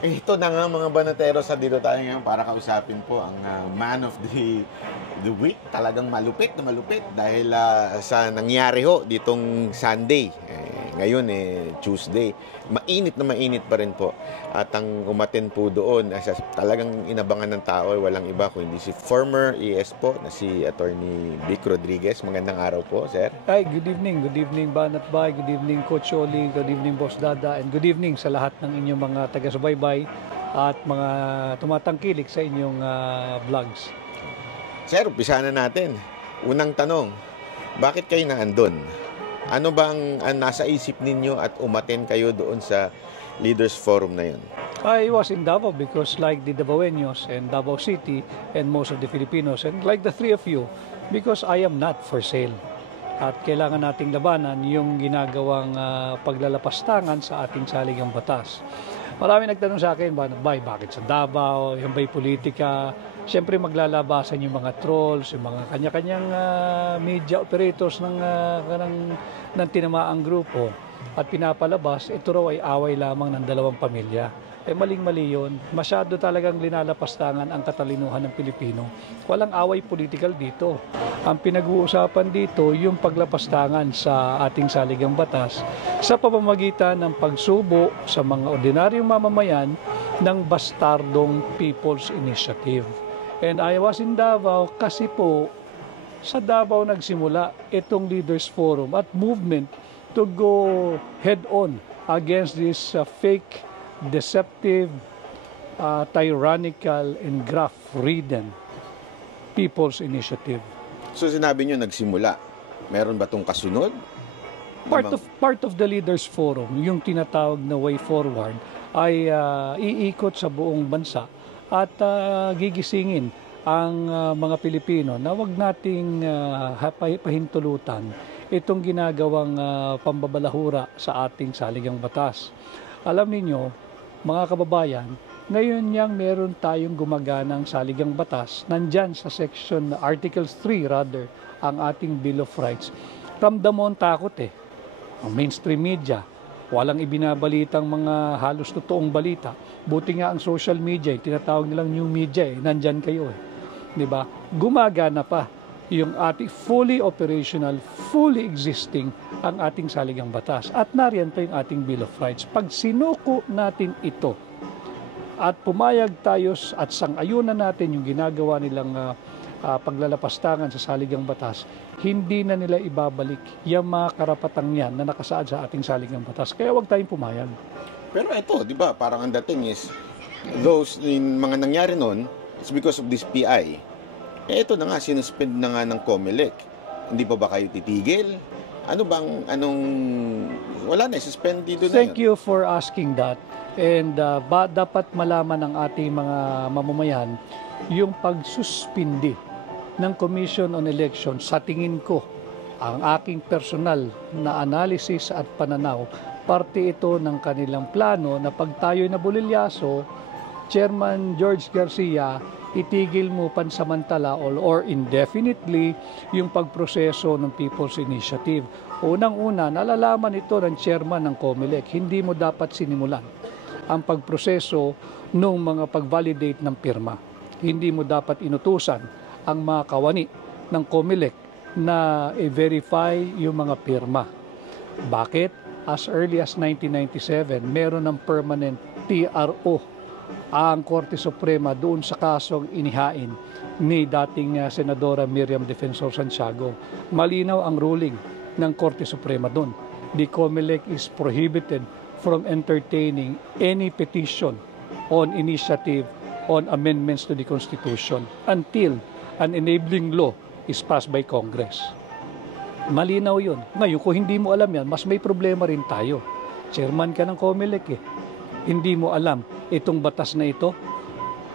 Ito na nga mga banatero, sa dito tayo ngayon para kausapin po ang man of the week. Talagang malupit na malupit dahil sa nangyari ho ditong Sunday. Ngayon Tuesday. Mainit na mainit pa rin po. At ang umaten po doon, talagang inabangan ng tao ay walang iba kundi si former ES po na si Attorney Vic Rodriguez. Magandang araw po, sir. Hi, good evening. Good evening, Banat Bay. Good evening, Coach Oli. Good evening, Boss Dada. And good evening sa lahat ng inyong mga taga-subaybay at mga tumatangkilik sa inyong vlogs. Sir, umpisa na natin. Unang tanong, bakit kayo naandun? Ano bang nasa isip ninyo at umaten kayo doon sa Leaders Forum na yun? I was in Davao because like the Davaoenos and Davao City and most of the Filipinos and like the three of you, because I am not for sale. At kailangan nating labanan yung ginagawang paglalapastangan sa ating saligang batas. Marami nagtanong sa akin, bakit sa Davao, yung ba'y politika? Siyempre maglalabasan yung mga trolls, yung mga kanya-kanyang media operators ng tinamaang grupo. At pinapalabas, ito raw ay away lamang ng dalawang pamilya. Maling-mali yun. Masyado talagang linalapastangan ang katalinuhan ng Pilipino. Walang away political dito. Ang pinag-uusapan dito, yung paglapastangan sa ating saligang batas sa pamamagitan ng pagsubo sa mga ordinaryong mamamayan ng bastardong People's Initiative. And I was in Davao kasi po sa Davao nagsimula itong Leaders Forum at movement to go head-on against this fake, deceptive, tyrannical, and graft-ridden People's Initiative. So sinabi nyo nagsimula. Meron ba itong kasunod? Part of the Leaders Forum, yung tinatawag na way forward, ay iikot sa buong bansa at gigisingin ang mga Pilipino na wag nating pahintulutan itong ginagawang pambabalahura sa ating saligang batas. Alam niyo, mga kababayan, ngayon yang meron tayong gumaganang saligang batas, nandyan sa section Articles 3 rather, ang ating Bill of Rights. Ramdam mo ang takot Ang mainstream media, walang ibinabalitang mga halos totoong balita. Buti nga ang social media, tinatawag nilang new media nandyan kayo Diba? Gumagana pa yung ating fully operational, fully existing ang ating saligang batas. At nariyan pa yung ating Bill of Rights. Pag sinuko natin ito at pumayag tayo at sang-ayunan natin yung ginagawa nilang paglalapastangan sa saligang batas, hindi na nila ibabalik yung mga karapatang yan na nakasaad sa ating saligang batas. Kaya huwag tayong pumayag. Pero ito, di ba, parang ang dating is, mga nangyari noon, it's because of this PI. Ito na nga, sinuspend na nga ng COMELEC. Hindi pa ba kayo titigil? Wala na, suspendido na. Thank you for asking that. And dapat malaman ng ating mga mamamayan yung pagsuspindi ng Commission on Elections. Sa tingin ko, ang aking personal na analysis at pananaw, parte ito ng kanilang plano na pag tayo'y nabulilyaso, Chairman George Garcia, itigil mo pansamantala or indefinitely yung pagproseso ng People's Initiative. Unang-una, nalalaman ito ng chairman ng COMELEC, hindi mo dapat sinimulan ang pagproseso ng mga pag-validate ng pirma. Hindi mo dapat inutusan ang mga kawani ng COMELEC na i-verify yung mga pirma. Bakit? As early as 1997, meron ng permanent TRO ang Korte Suprema doon sa kasong inihain ni dating Senadora Miriam Defensor Santiago. Malinaw ang ruling ng Korte Suprema doon. The COMELEC is prohibited from entertaining any petition on initiative on amendments to the Constitution until an enabling law is passed by Congress. Malinaw yun. Ngayon, kung hindi mo alam yan, mas may problema rin tayo. Chairman ka ng COMELEC Hindi mo alam itong batas na ito.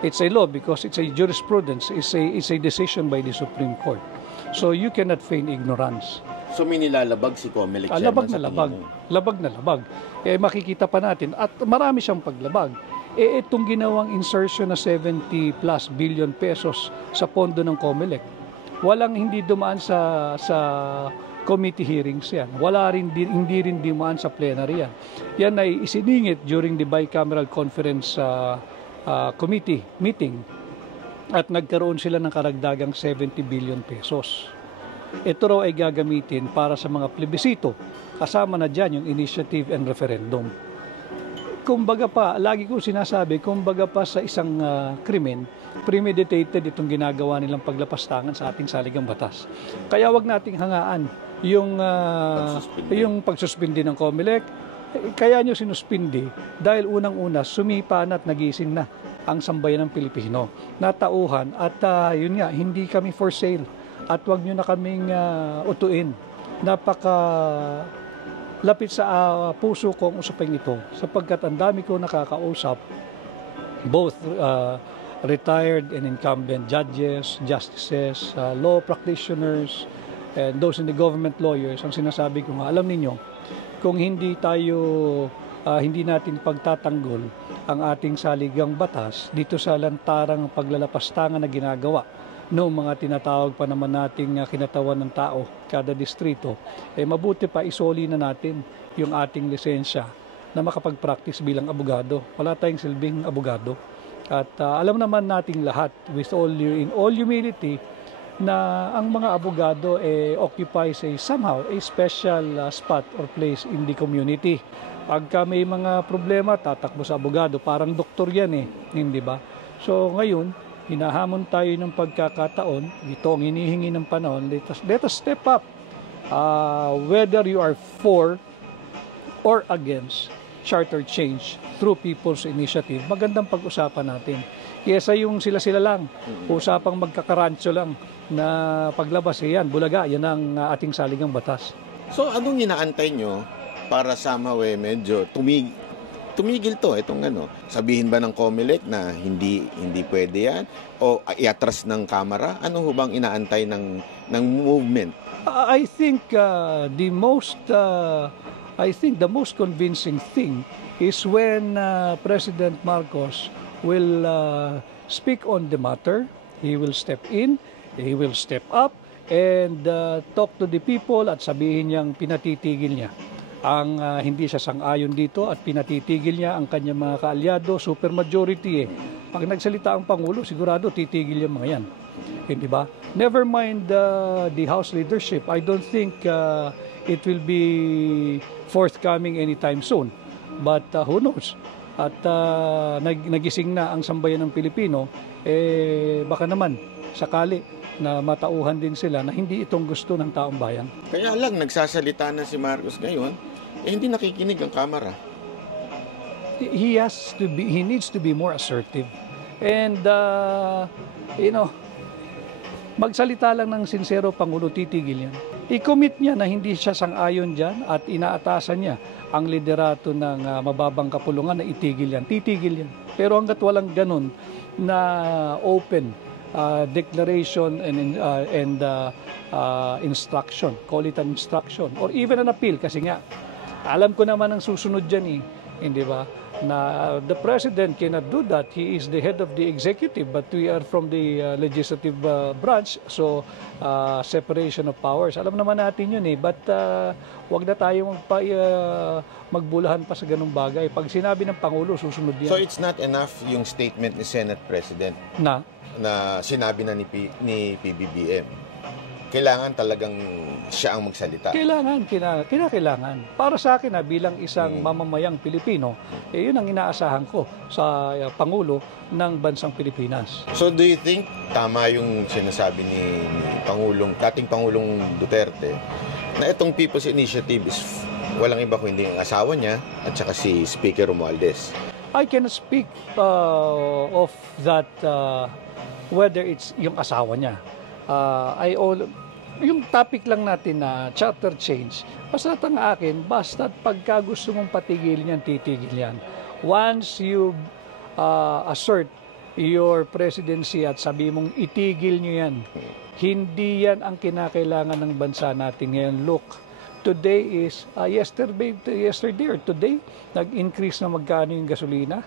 It's a law because it's a jurisprudence. It's a decision by the Supreme Court. So you cannot feign ignorance. So may nilalabag si COMELEC chairman Labag na labag. Labag na labag. Makikita pa natin. At marami siyang paglabag. Itong ginawang insertion na 70+ billion pesos sa pondo ng COMELEC. Walang hindi dumaan sa committee hearings yan. Hindi rin dimaan sa plenary yan. Yan ay isiningit during the bicameral conference committee meeting at nagkaroon sila ng karagdagang 70 billion pesos. Ito raw ay gagamitin para sa mga plebisito. Kasama na dyan yung initiative and referendum. Kumbaga pa, lagi ko sinasabi, kumbaga pa sa isang krimen, premeditated itong ginagawa nilang paglapastangan sa ating saligang batas. Kaya wag nating hangaan yung pagsuspindi ng COMELEC. Kaya nyo sinuspindi dahil unang-una sumipa na at nagising na ang sambayan ng Pilipino. Natauhan at yun nga, hindi kami for sale. At wag nyo na kaming utuin. Lapit sa puso ko ang usapin ito sapagkat ang dami ko nakakausap, both retired and incumbent judges, justices, law practitioners, and those in the government lawyers. Ang sinasabi ko nga, alam ninyo, kung hindi natin pagtatanggol ang ating saligang batas dito sa lantarang paglalapastangan na ginagawa noong mga tinatawag pa naman nating kinatawan ng tao kada distrito, mabuti pa isoli na natin yung ating lisensya na makapag-practice bilang abogado. Wala tayong silbing abogado. At alam naman nating lahat, in all humility, na ang mga abogado occupies somehow a special spot or place in the community. Pagka may mga problema, tatakbo sa abogado. Parang doktor yan hindi ba? So ngayon, hinahamon tayo ng pagkakataon, ito ang hinihingi ng panahon, let us step up. Whether you are for or against charter change through people's initiative, magandang pag-usapan natin. Kesa yung sila-sila lang, usapang magkakarancho lang na paglabas yan, bulaga, yan ang ating saligang batas. So, anong inaantay nyo para somehow medyo tumigil to, itong sabihin ba ng COMELEC na hindi pwede yan o iatras ng Kamara? Ano ho bang inaantay ng movement? I think the most convincing thing is when President Marcos will speak on the matter. He will step in, he will step up and talk to the people at sabihin niyang pinatitigil niya ang hindi siya sang-ayon dito at pinatitigil niya ang kanyang mga kaalyado, supermajority Pag nagsalita ang Pangulo, sigurado titigil yung mga yan. Hindi ba? Never mind the House leadership. I don't think it will be forthcoming anytime soon. But who knows? At nagising na ang sambayan ng Pilipino, baka naman sakali na matauhan din sila na hindi itong gusto ng taong bayan. Kaya lang, nagsasalita na si Marcos ngayon, hindi nakikinig ang Kamara. He needs to be more assertive. And, magsalita lang ng sincero, Pangulo, titigil yan. I-commit niya na hindi siya sang-ayon dyan at inaatasan niya ang liderato ng mababang kapulungan na itigil yan. Titigil yan. Pero hanggat walang ganun na open declaration and instruction, call it an instruction, or even an appeal, kasi nga, alam ko naman ang susunod dyan hindi ba? Na the President cannot do that. He is the head of the executive, but we are from the legislative branch, so separation of powers. Alam naman natin yun But wag na tayo magbulahan pa sa ganung bagay. Pag sinabi ng Pangulo, susunod yan. So it's not enough yung statement ni Senate President na sinabi na ni PBBM. Kailangan talagang siya ang magsalita. Kailangan. Para sa akin bilang isang mamamayang Pilipino, yun ang inaasahan ko sa Pangulo ng bansang Pilipinas. So do you think tama yung sinasabi ni dating Pangulong Duterte na itong People's Initiative is walang iba kundi ang asawa niya at saka si Speaker Romualdez? I can speak of that whether it's yung asawa niya. Yung topic lang natin na charter change, basta ang akin, basta pagka gusto mong patigilin yan, titigil yan. Once you assert your presidency at sabi mong itigil nyo yan, hindi yan ang kinakailangan ng bansa natin ngayon. Look, today is, yesterday or today, nag-increase na magkano yung gasolina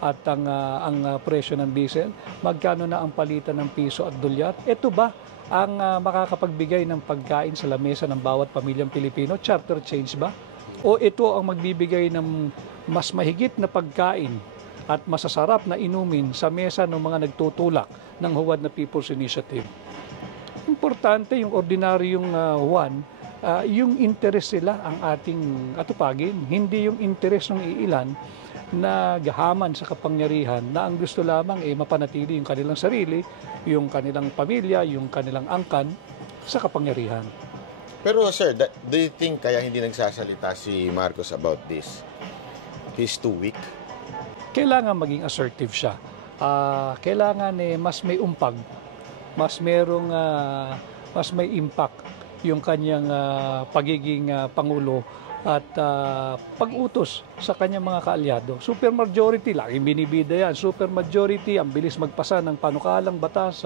at ang presyo ng diesel, magkano na ang palitan ng piso at dolyar. Ito ba ang makakapagbigay ng pagkain sa lamesa ng bawat pamilyang Pilipino? Charter change ba? O ito ang magbibigay ng mas mahigit na pagkain at masasarap na inumin sa mesa ng mga nagtutulak ng Huwad na People's Initiative? Importante yung ordinaryong Juan, yung interes nila ang ating atupagin, hindi yung interes ng iilan na gahaman sa kapangyarihan na ang gusto lamang ay mapanatili yung kanilang sarili, yung kanilang pamilya, yung kanilang angkan sa kapangyarihan. Pero sir, do you think kaya hindi nagsasalita si Marcos about this? He's too weak? Kailangan maging assertive siya. Kailangan mas may umpag, mas may impact yung kanyang pagiging Pangulo at pag-utos sa kanyang mga kaalyado. Supermajority, laging binibida yan. Supermajority, ang bilis magpasa ng panukalang batas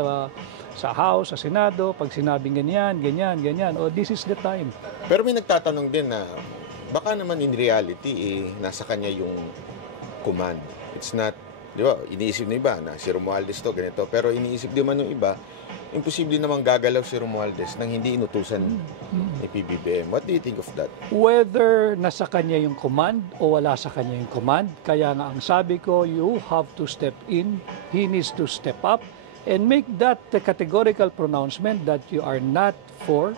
sa House, sa Senado, pag sinabing ganyan. Oh, this is the time. Pero may nagtatanong din na baka naman in reality, nasa kanya yung command. It's not, di ba, iniisip ng iba na si Romualdez to, ganito. Pero iniisip din man ng iba, imposible namang gagalaw si Romualdez nang hindi inutusan ni PBBM. What do you think of that? Whether nasa kanya yung command o wala sa kanya yung command, kaya nga ang sabi ko, you have to step in, he needs to step up, and make that categorical pronouncement that you are not for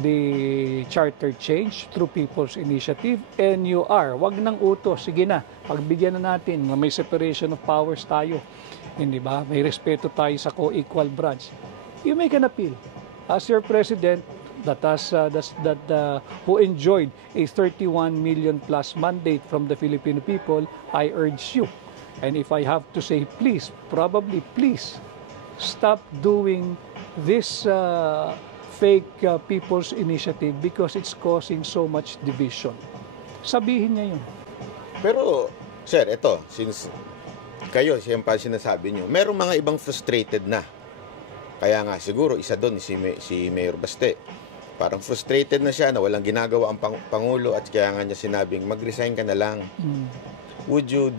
the charter change through People's Initiative, and you are, wag nang utos, sige na, pagbigyan na natin, may separation of powers tayo, hindi ba? May respeto tayo sa co-equal branch. You make an appeal. As your president, who enjoyed a 31 million plus mandate from the Filipino people, I urge you. And if I have to say, please, probably please, stop doing this fake People's Initiative because it's causing so much division. Sabihin niya yun. Pero, sir, ito, since kayo, siyempre sinasabi nyo, merong mga ibang frustrated na. Kaya nga, siguro, isa doon si Mayor Baste. Parang frustrated na siya na walang ginagawa ang Pangulo at kaya nga niya sinabing, mag-resign ka na lang. Would you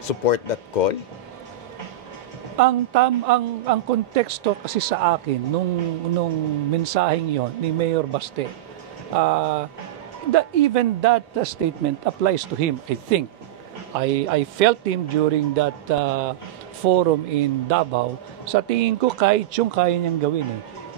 support that call? Ang konteksto kasi sa akin nung mensaheng yon ni Mayor Baste, even that statement applies to him, I think. I felt him during that forum in Davao. Sa tingin ko kahit yung kaya niyang gawin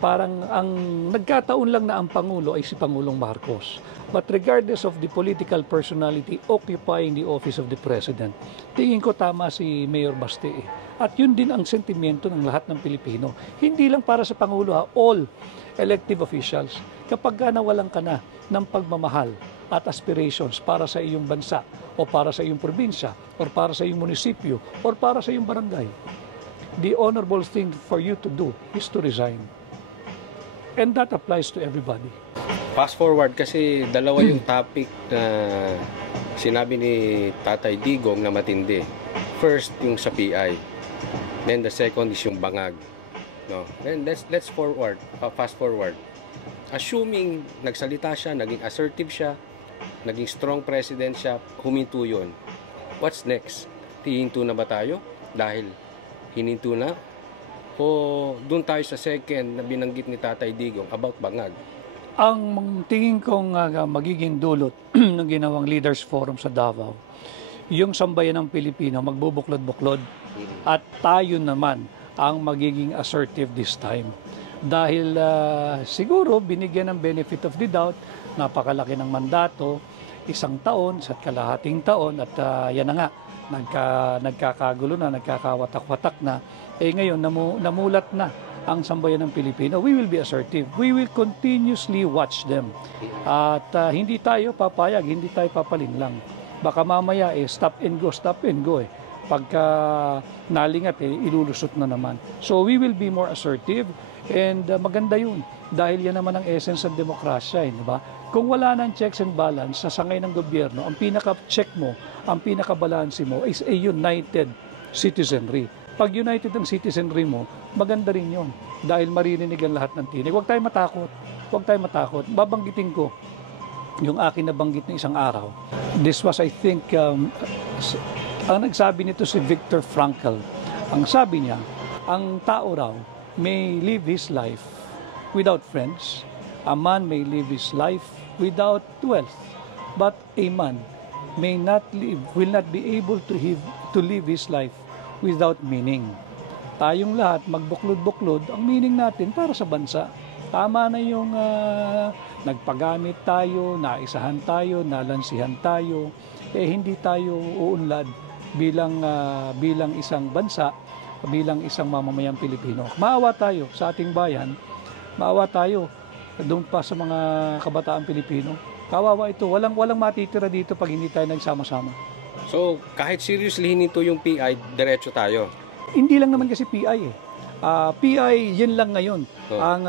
Parang ang nagkataon lang na ang Pangulo ay si Pangulong Marcos. But regardless of the political personality occupying the office of the President, tingin ko tama si Mayor Baste At yun din ang sentimiento ng lahat ng Pilipino. Hindi lang para sa Pangulo, all elective officials. Kapag nawalan ka na ng pagmamahal at aspirations para sa iyong bansa o para sa iyong probinsya or para sa iyong munisipyo or para sa iyong barangay, the honorable thing for you to do is to resign. And that applies to everybody. Fast forward kasi dalawa yung topic na sinabi ni Tatay Digong na matindi. First, yung sa PI. Then the second is yung bangag. No. Then let's forward, fast forward. Assuming nagsalita siya, naging assertive siya, naging strong president siya, huminto yun. What's next? Hihinto na ba tayo? Dahil hininto na? O doon tayo sa second na binanggit ni Tatay Digong about bangag? Ang tingin kong magiging dulot ng ginawang Leaders Forum sa Davao, yung sambayan ng Pilipino magbubuklod-buklod at tayo naman ang magiging assertive this time. Dahil siguro binigyan ng benefit of the doubt, napakalaki ng mandato, 1 taon, sa kalahating taon, at yan na nga, nagkakagulo na, nagkakawatak-watak na. Ngayon, namulat na ang sambayan ng Pilipino. We will be assertive. We will continuously watch them. At hindi tayo papayag, hindi tayo papalinlang. Baka mamaya stop and go. Pagka nalingat ilulusot na naman. So we will be more assertive and maganda yun. Dahil yan naman ang essence ng demokrasya. Diba? Kung wala ng checks and balance sa sangay ng gobyerno, ang pinaka-check mo, ang pinaka-balanse mo is a united citizenry. Pag united ang citizenry mo, maganda rin yun. Dahil maririnig ang lahat ng tinig. Huwag tayong matakot. Babanggitin ko yung akin nabanggit na isang araw. This was, I think, ang nagsabi nito si Viktor Frankl. Ang sabi niya, ang tao raw may live his life without friends. A man may live his life without wealth. But a man will not be able to live his life without meaning. Tayong lahat magbuklod-buklod, ang meaning natin para sa bansa. Tama na yung nagpagamit tayo, naisahan tayo, nalansihan tayo, hindi tayo uunlad bilang isang bansa, bilang isang mamamayang Pilipino. Maawa tayo sa ating bayan, maawa tayo doon pa sa mga kabataan Pilipino. Kawawa ito, walang matitira dito pag hindi tayo nagsama-sama. So, kahit seriously nito yung PI, diretso tayo. Hindi lang naman kasi PI eh. PI, yun lang ngayon ang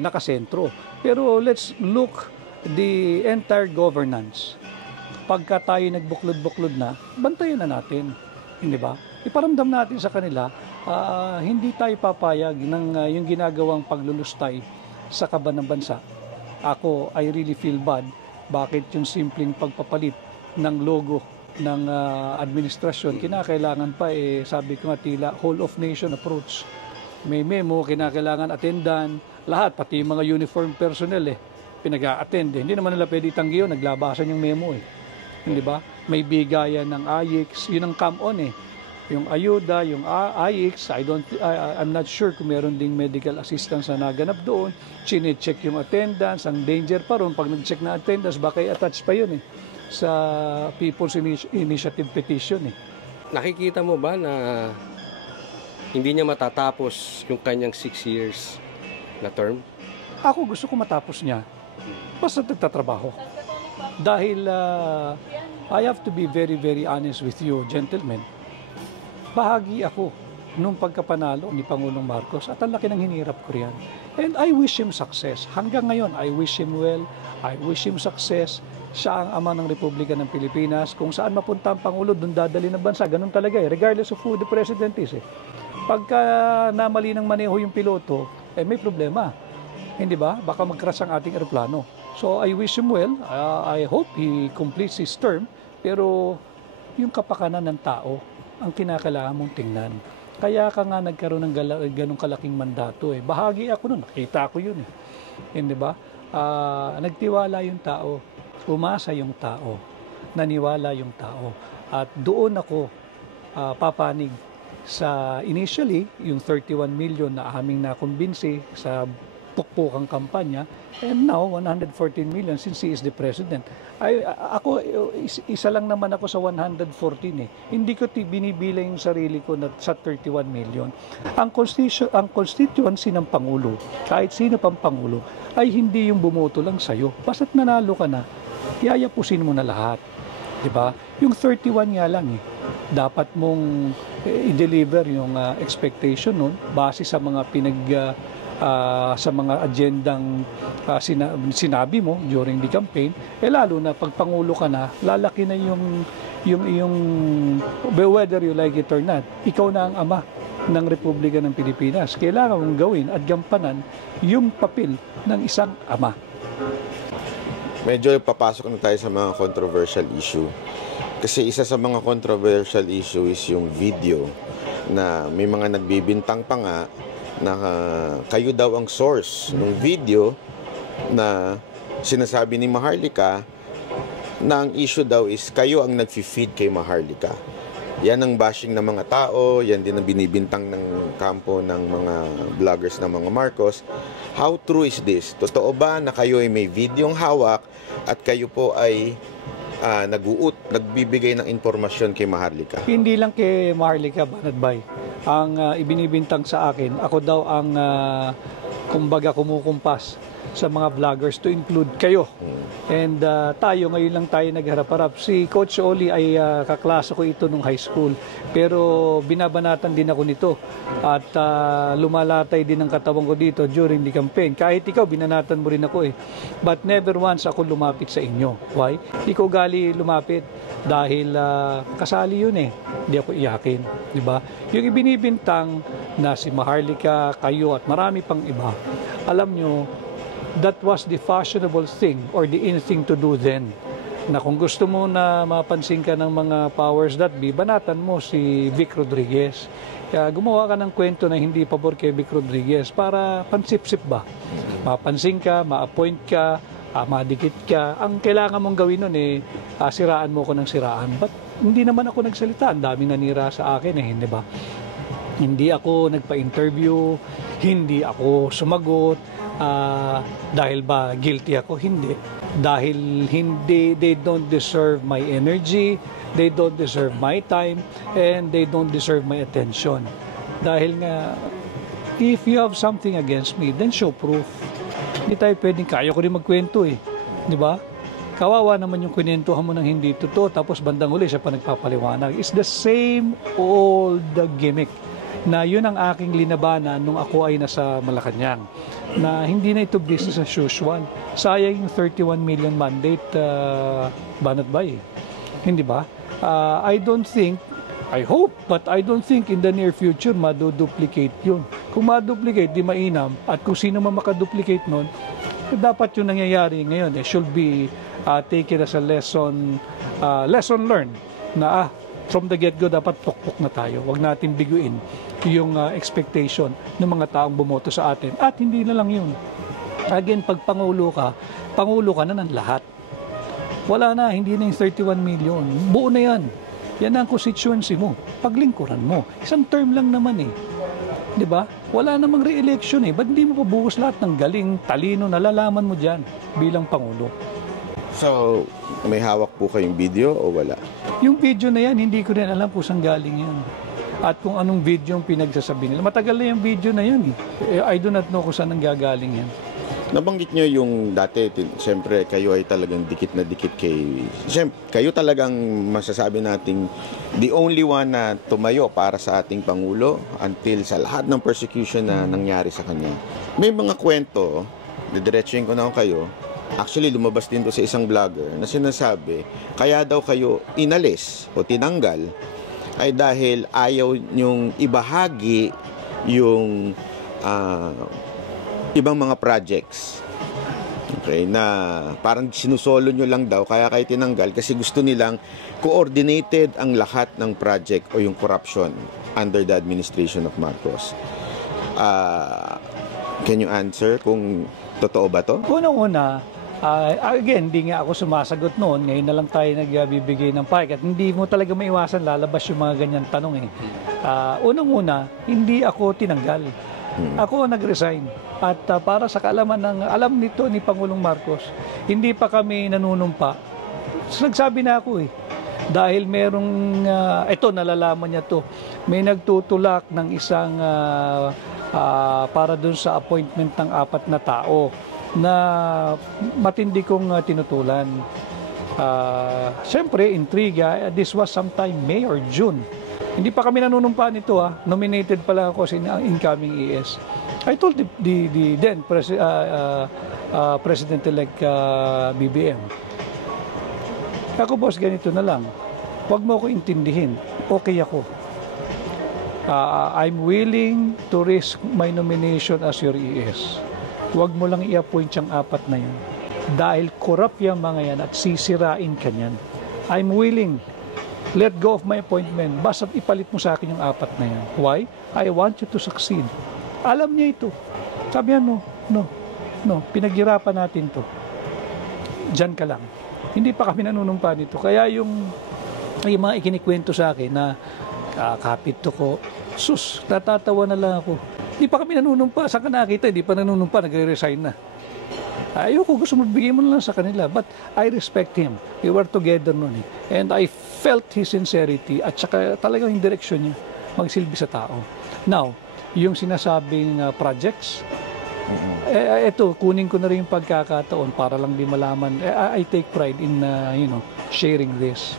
nakasentro. Pero let's look the entire governance. Pagka tayo nagbuklod-buklod na, bantayan na natin. Hindi ba? Iparamdam natin sa kanila, hindi tayo papayag ng yung ginagawang paglulustay sa kaban ng bansa. Ako, I really feel bad. Bakit yung simpleng pagpapalit ng logo ng administrasyon, kinakailangan pa sabi ko nga tila whole of nation approach. May memo, kinakailangan attendan, lahat, pati yung mga uniform personnel pinag-a-attend. Hindi naman nila pwede itanggi yun, naglabasan yung memo Hindi ba? May bigayan ng AIX, yun ang come-on Yung ayuda, yung AIX, I'm not sure kung meron ding medical assistance na naganap doon. Chine-check yung attendance, ang danger pa ron, pag nag-check na attendance, baka i-attach pa yun sa People's Initiative Petition Nakikita mo ba na hindi niya matatapos yung kanyang 6 years na term? Ako gusto ko matapos niya. Basta nagtatrabaho. Dahil I have to be very, very honest with you, gentlemen. Bahagi ako nung pagkapanalo ni Pangulong Marcos at ang laki ng hinirap ko riyan. And I wish him success. Hanggang ngayon, I wish him well. I wish him success. Siya ang ama ng Republika ng Pilipinas. Kung saan mapunta ang Pangulo, doon dadali ng bansa. Ganun talaga regardless of who the president is Pagka namali ng maneho yung piloto, may problema. Hindi ba? Baka mag-crash ang ating eroplano. So I wish him well. I hope he completes his term. Pero yung kapakanan ng tao, ang kinakailangan mong tingnan. Kaya ka nga nagkaroon ng ganong kalaking mandato Bahagi ako nun, nakita ko yun Hindi ba? Nagtiwala yung tao, umasa yung tao, naniwala yung tao. At doon ako papanig sa initially, yung 31 million na aming nakumbinsi sa pukpukang kampanya, and now 114 million since he is the president. Ako, isa lang naman ako sa 114 Hindi ko binibila yung sarili ko sa 31 million. Ang constituency ng Pangulo, kahit sino pang Pangulo, ay hindi yung bumoto lang sa'yo. Basta't nanalo ka na, yayapusin mo na lahat. Diba? Yung 31 nga lang dapat mong i-deliver yung expectation nun base sa mga sa mga agendang sinabi mo during the campaign, lalo na pag Pangulo ka na, lalaki na yung iyong, whether you like it or not, ikaw na ang ama ng Republika ng Pilipinas. Kailangan mong gawin at gampanan yung papel ng isang ama. Medyo papasok na tayo sa mga controversial issue. Kasi isa sa mga controversial issue is yung video na may mga nagbibintang pa nga na kayo daw ang source ng video na sinasabi ni Maharlika na ang issue daw is kayo ang nag-feed kay Maharlika. Yan ang bashing ng mga tao, yan din ang binibintang ng kampo ng mga vloggers ng mga Marcos. How true is this? Totoo ba na kayo ay may videong hawak at kayo po ay nagbibigay ng impormasyon kay Maharlika? Hindi lang kay Maharlika, Banatbay. Ang ibinibintang sa akin, ako daw ang kumbaga kumukumpas sa mga vloggers to include kayo. And tayo, ngayon lang tayo nagharap-harap. Si Coach Oli ay kaklase ko ito nung high school. Pero binabanatan din ako nito. At lumalatay din ang katawan ko dito during the campaign. Kahit ikaw, binanatan mo rin ako But never once ako lumapit sa inyo. Why? Hindi ko gali lumapit. Dahil kasali yun Hindi ako iyakin. Diba? Yung ibinibintang na si Maharlika, kayo at marami pang iba. Alam nyo, that was the fashionable thing or the in thing to do then. Na kung gusto mo na mapansin ka ng mga powers that be, banatan mo si Vic Rodriguez. Kaya gumawa ka ng kwento na hindi pabor kay Vic Rodriguez para pansip-sip ba? Mapansin ka, ma-appoint ka, madikit ka. Ang kailangan mong gawin nun siraan mo ko ng siraan. But hindi naman ako nagsalita. Ang daming nanira sa akin hindi ba? Hindi ako nagpa-interview, hindi ako sumagot. Dahil ba guilty ako? Hindi. Dahil hindi, they don't deserve my energy, they don't deserve my time, and they don't deserve my attention. Dahil nga, if you have something against me, then show proof. Hindi tayo pwedeng, kaya ko rin magkwento di ba? Kawawa naman yung kwentuhan mo ng hindi totoo, tapos bandang huli siya pa nagpapaliwanag. It's the same old gimmick na yun ang aking linabanan nung ako ay nasa Malacanang, na hindi na ito business as usual. Sayang yung 31 million mandate banat ba hindi ba? I don't think, I hope, but I don't think in the near future maduduplicate yun. Kung maduplicate, di mainam, at kung sino man makaduplicate nun, dapat yung nangyayari ngayon should be taken as a lesson learned na from the get-go dapat pukpok na tayo. Huwag natin biguin yung expectation ng mga taong bumoto sa atin. At hindi na lang yun. Again, pag pangulo ka na ng lahat. Wala na, hindi na yung 31 million. Buo na yan. Yan ang constituency mo. Paglingkuran mo. Isang term lang naman Di ba? Wala namang re-election Ba't hindi mo pabuhos lahat ng galing, talino, nalalaman mo dyan bilang pangulo? So, may hawak po kayong video o wala? Yung video na yan, hindi ko rin alam kung saan galing yan. At kung anong video yung pinagsasabi nila. Matagal na yung video na yan I do not know kung saan ang gagaling yan. Nabanggit nyo yung dati, siyempre kayo ay talagang dikit na dikit siyempre, kayo talagang masasabi nating the only one na tumayo para sa ating Pangulo until sa lahat ng persecution na nangyari sa kanya. May mga kwento, didiretsuhin ko na kayo, actually lumabas din to sa isang vlogger na sinasabi, kaya daw kayo inalis o tinanggal ay dahil ayaw nyong ibahagi yung ibang mga projects. Okay, na parang sinusolo nyo lang daw kaya kayo tinanggal kasi gusto nilang coordinated ang lahat ng project o yung corruption under the administration of Marcos. Can you answer kung totoo ba to? Unang-una, again, hindi nga ako sumasagot noon. Ngayon na lang tayo nagbibigay ng pack at hindi mo talaga maiwasan lalabas yung mga ganyan tanong Unang-una, hindi ako tinanggal. Ako nag-resign. At para sa kaalaman ng alam nito ni Pangulong Marcos, hindi pa kami nanunumpa. Nagsabi na ako dahil merong, ito nalalaman niya to, may nagtutulak ng isang para dun sa appointment ng 4 na tao na matindi kong tinutulan. Siyempre, intriga, this was sometime May or June. Hindi pa kami nanunumpa nito Nominated pa lang ako sa incoming ES. I told the then President-elect BBM. Ako boss, ganito na lang. Huwag mo ako intindihin. Okay ako. I'm willing to risk my nomination as your ES. Huwag mo lang i-appoint siyang 4 na yan. Dahil corrupt yung mga yan at sisirain ka niyan. I'm willing. Let go of my appointment. Basta't ipalit mo sa akin yung 4 na yan. Why? I want you to succeed. Alam niya ito. Sabi niya, no. Pinaghirapan natin to. Diyan ka lang. Hindi pa kami nanunumpa nito. Kaya yung mga ikinikwento sa akin na kapit to ko, sus, natatawa na lang ako. Hindi pa kami nanunumpa. Saan ka nakita? Hindi pa nanunumpa. Nagre-resign na. Ayoko, gusto magbigay mo lang sa kanila. But I respect him. We were together noon And I felt his sincerity at saka talagang yung direksyon niya magsilbi sa tao. Now, yung sinasabing projects, ito, kunin ko na rin yung pagkakataon para lang di malaman. I take pride in sharing this.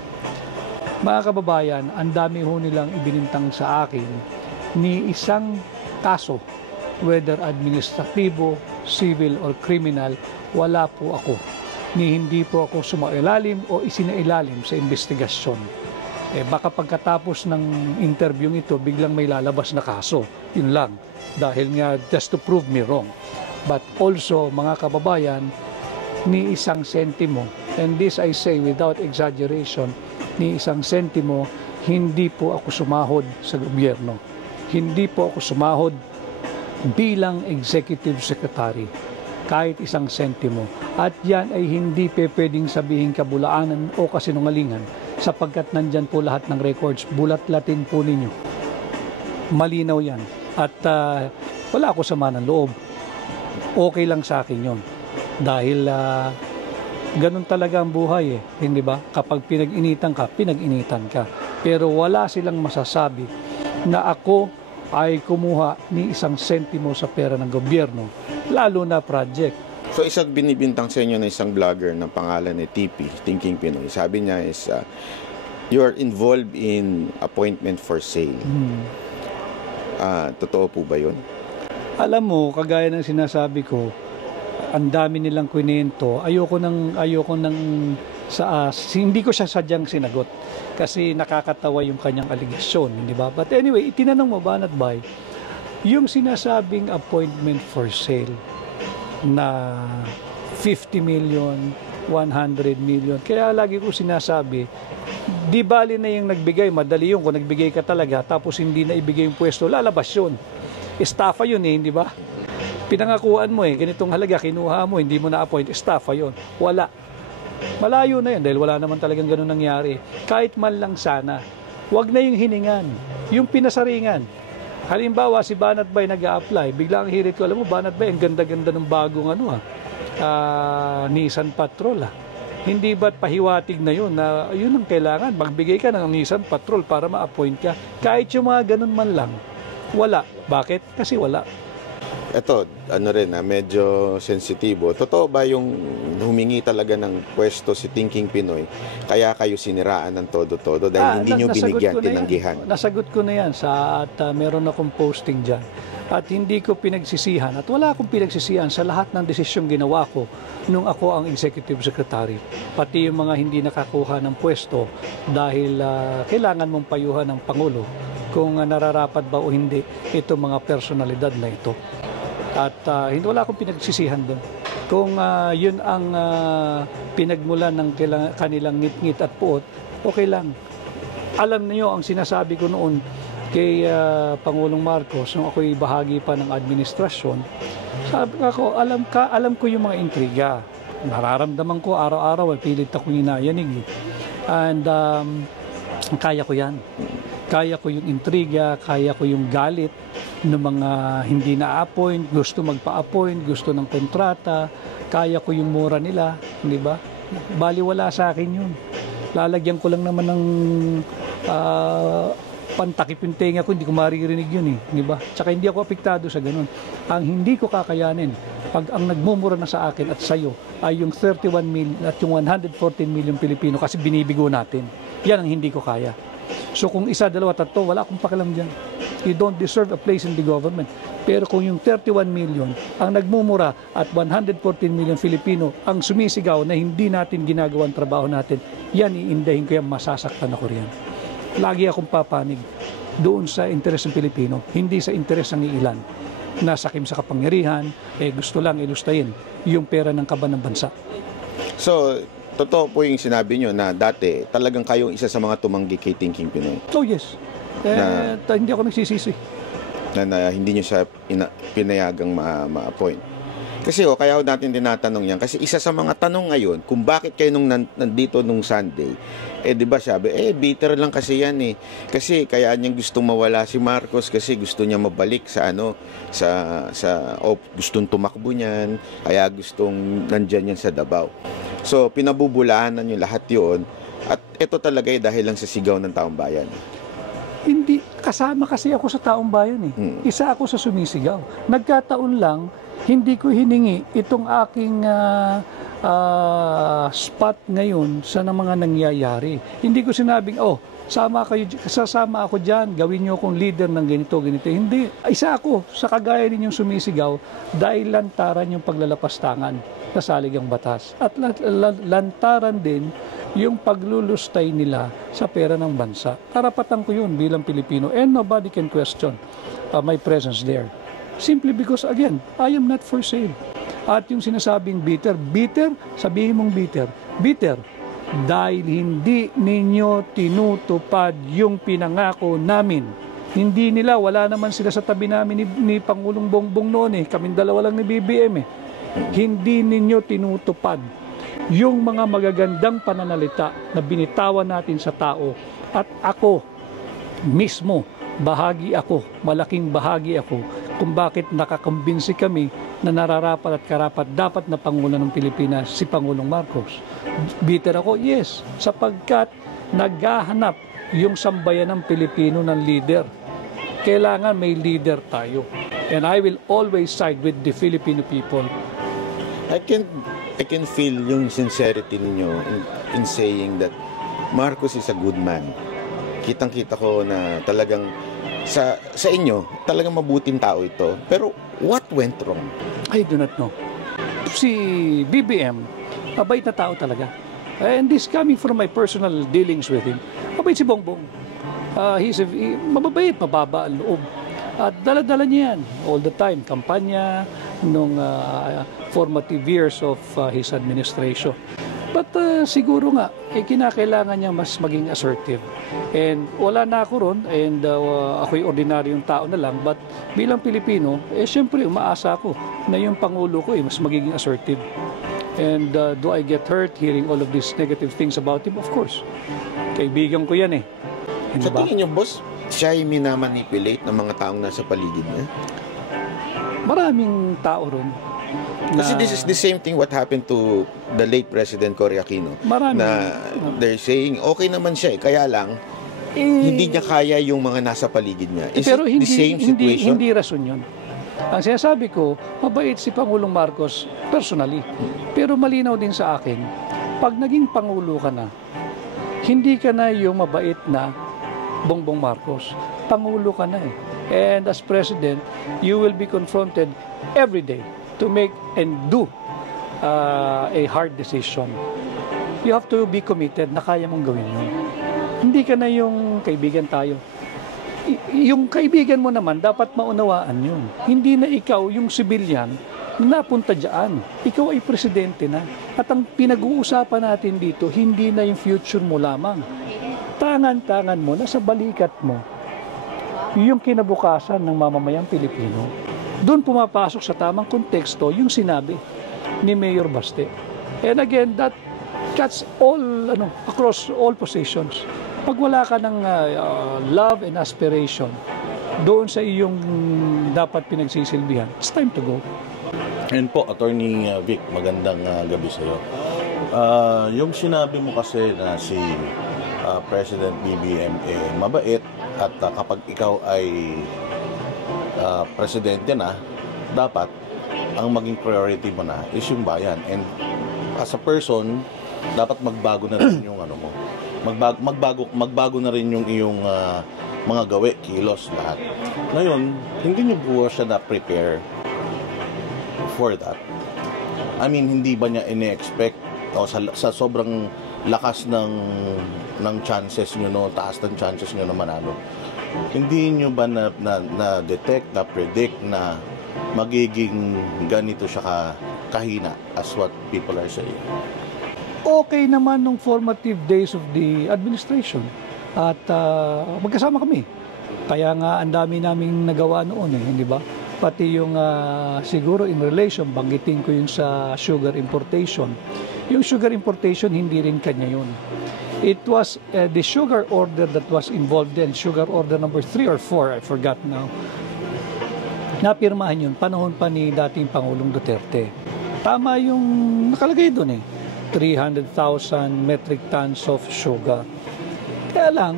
Mga kababayan, ang dami ho nilang ibinintang sa akin ni isang kaso, whether administratibo, civil, or criminal, wala po ako. Hindi po ako sumailalim o isinailalim sa investigasyon. Baka pagkatapos ng interview ito, biglang may lalabas na kaso. Yun lang. Dahil nga, just to prove me wrong. But also, mga kababayan, ni isang sentimo, and this I say without exaggeration, ni isang sentimo, hindi po ako sumahod sa gobyerno. hindi po ako sumahod bilang executive secretary kahit isang sentimo. At yan ay hindi pwedeng sabihin kabulaanan o kasinungalingan sapagkat nandyan po lahat ng records. Bulat-latin po ninyo. Malinaw yan. At wala ako sama ng loob. Okay lang sa akin yon. Dahil ganun talaga ang buhay eh. Hindi ba? Kapag pinag-initan ka, pinag-initan ka. Pero wala silang masasabi na ako ay kumuha ni isang sentimo sa pera ng gobyerno, lalo na project. So isang binibintang sa inyo na isang vlogger na pangalan ni TP, Thinking Pinoy. Sabi niya is, you are involved in appointment for sale. Totoo po ba yun? Alam mo, kagaya ng sinasabi ko, ang dami nilang kwento. Ayoko nang hindi ko siya sadyang sinagot kasi nakakatawa yung kanyang aligasyon, di ba? But anyway, itinanong mo Banat Bay, yung sinasabing appointment for sale na 50 million, 100 million. Kaya lagi ko sinasabi, di bali na yung nagbigay, madali yun kung nagbigay ka talaga tapos hindi na ibigay yung pwesto, lalabas yun. Estafa yun eh, di ba? Pinangakuan mo eh, ganitong halaga, kinuha mo, hindi mo na-appoint, estafa yun. Wala. Malayo na yan dahil wala naman talagang ganun nangyari. Kahit man lang sana, wag na yung hiningan, yung pinasaringan. Halimbawa, si Banat Bay nag-a-apply, biglang hirit ko, alam mo, Banat Bay, ang ganda-ganda ng bagong Nissan Patrol Hindi ba't pahiwatig na yun na yun ang kailangan, magbigay ka ng Nissan Patrol para ma-appoint ka. Kahit yung mga ganun man lang, wala. Bakit? Kasi wala. Ito, medyo sensitibo. Totoo ba yung humingi talaga ng pwesto si Thinking Pinoy, kaya kayo siniraan ng todo-todo dahil hindi nyo binigyan, tinanggihan? Nasagot ko na yan at meron akong posting dyan. At hindi ko pinagsisihan at wala akong pinagsisihan sa lahat ng desisyong ginawa ko nung ako ang executive secretary. Pati yung mga hindi nakakuha ng pwesto dahil kailangan mong payuhan ng Pangulo kung nararapat ba o hindi itong mga personalidad na ito. At hindi wala akong pinagsisihan doon. Kung yun ang pinagmulan ng kanilang ngit-ngit at puot, okay lang. Alam niyo ang sinasabi ko noon kay Pangulong Marcos nung ako'y bahagi pa ng administrasyon. Sabi ko, alam ko yung mga intriga. Nararamdaman ko araw-araw, pilit akong inayanig. And kaya ko yan. Kaya ko yung intriga, kaya ko yung galit ng mga hindi na-appoint, gusto magpa-appoint, gusto ng kontrata, kaya ko yung mura nila, di ba? Baliwala sa akin yun. Lalagyan ko lang naman ng pantakip yung tenga ko, hindi ko maririnig yun eh, di ba? Tsaka hindi ako apektado sa ganun. Ang hindi ko kakayanin, pag ang nagmumura na sa akin at sa'yo ay yung 31 million at yung 114 million Pilipino kasi binibigo natin. Yan ang hindi ko kaya. So kung isa, dalawa, tatlo, wala akong pakialam dyan. You don't deserve a place in the government. Pero kung yung 31 million ang nagmumura at 114 million Filipino ang sumisigaw na hindi natin ginagawa ang trabaho natin, yan iindahin ko yan, masasaktan ako riyan. Lagi akong papanig doon sa interes ng Pilipino, hindi sa interes ng ilan. Nasakim sa kapangyarihan, gusto lang ilustayin yung pera ng kaban ng bansa. So, totoo po yung sinabi nyo na dati talagang kayong isa sa mga tumanggi kay Thinking Pinoy. Oh yes. Hindi ako nagsisisi. Na hindi nyo siya pinayagang ma-appoint. Kasi kaya natin tinatanong yan. Kasi isa sa mga tanong ngayon, kung bakit kayo nandito nung Sunday, di ba sabi, bitter lang kasi yan eh. Kasi kaya niyang gustong mawala si Marcos kasi gusto niya mabalik sa gustong tumakbo niyan, kaya gustong nandyan yan sa Davao. So, pinabubulaanan nyo lahat yun. At ito talaga dahil lang sa sigaw ng taong bayan. Hindi, kasama kasi ako sa taong bayan eh. Isa ako sa sumisigaw. Nagkataon lang, hindi ko hiningi itong aking spot ngayon sa mga nangyayari. Hindi ko sinabing, sasama ako dyan, gawin nyo akong leader ng ganito. Hindi. Isa ako sa kagaya ninyong sumisigaw dahil lantaran yung paglalapastangan sa saligang batas. At lantaran din yung paglulustay nila sa pera ng bansa. Karapatan ko yun bilang Pilipino and nobody can question my presence there. Simply because, again, I am not for sale. At yung sinasabing bitter, sabihin mong bitter, dahil hindi ninyo tinutupad yung pinangako namin. Hindi nila, wala naman sila sa tabi namin ni Pangulong Bongbong noon eh. Kaming dalawa lang ni BBM eh. Hindi ninyo tinutupad yung mga magagandang pananalita na binitawan natin sa tao. At ako mismo, malaking bahagi ako kung bakit nakakumbinsi kami na nararapat at karapat dapat na Pangulo ng Pilipinas si Pangulong Marcos. Bitter ako? Yes, sapagkat naghahanap yung sambayan ng Pilipino ng leader. Kailangan may leader tayo. And I will always side with the Filipino people. I can feel yung sincerity ninyo in saying that Marcos is a good man. Kitang-kita ko na talagang sa inyo, talagang mabuting tao ito. Pero what went wrong? I do not know. Si BBM, mabait na tao talaga. And this coming from my personal dealings with him. Mabait si Bongbong. Mababait, mababa ang loob. At dala-dala niya yan all the time. Kampanya nung formative years of his administration. But siguro nga, kinakailangan niya mas maging assertive. And wala na ako ron, and ako'y ordinaryong tao na lang. But bilang Pilipino, syempre umaasa ako na yung Pangulo ko mas magiging assertive. And do I get hurt hearing all of these negative things about him? Of course. Kaibigan ko yan eh. Hindi Sa ba? tingin niyo, boss, siya ay minamanipulate ng mga taong nasa paligid niya? Maraming tao ron. Kasi this is the same thing what happened to the late President Cory Aquino. Marami. Na they're saying, okay naman siya kaya lang, hindi niya kaya yung mga nasa paligid niya. Is pero it the same situation? Hindi rason yun. Ang sinasabi ko, mabait si Pangulong Marcos personally. Pero malinaw din sa akin, pag naging Pangulo ka na, hindi ka na yung mabait na Bongbong Marcos. Pangulo ka na eh. And as President, you will be confronted every day to make and do a hard decision. You have to be committed na kaya mong gawin yun. Hindi ka na yung kaibigan tayo. Yung kaibigan mo naman, dapat maunawaan yun. Hindi na ikaw yung civilian na napunta dyan. Ikaw ay presidente na. At ang pinag-uusapan natin dito, hindi na yung future mo lamang. Tangan-tangan mo, nasa balikat mo, yung kinabukasan ng mamamayang Pilipino. Doon pumapasok sa tamang konteksto yung sinabi ni Mayor Baste. And again, that cuts all, across all positions. Pag wala ka ng love and aspiration doon sa iyong dapat pinagsisilbihan, it's time to go. Ayun po, Attorney Vic, magandang gabi sa iyo. Yung sinabi mo kasi na si President BBM mabait at kapag ikaw ay presidente na, dapat ang maging priority mo na is yung bayan. And as a person, dapat magbago na rin yung mo. Magbago na rin yung iyong mga gawi, kilos, lahat. Ngayon, hindi niyo po siya na-prepare for that. I mean, hindi ba niya ini-expect o sa sobrang lakas ng chances niyo, no, taas ng chances niyo na manalo. Hindi niyo ba na-detect, na-predict na magiging ganito siya kahina as what people are saying? Okay naman nung formative days of the administration. At magkasama kami. Kaya nga ang dami naming nagawa noon hindi ba? Pati yung siguro in relation, banggitin ko yung sa sugar importation. Yung sugar importation, hindi rin kanya yun. It was the sugar order that was involved in, sugar order number 3 or 4, I forgot now. Napirmahan yun, panahon pa ni dating Pangulong Duterte. Tama yung nakalagay doon 300,000 metric tons of sugar. Kaya lang,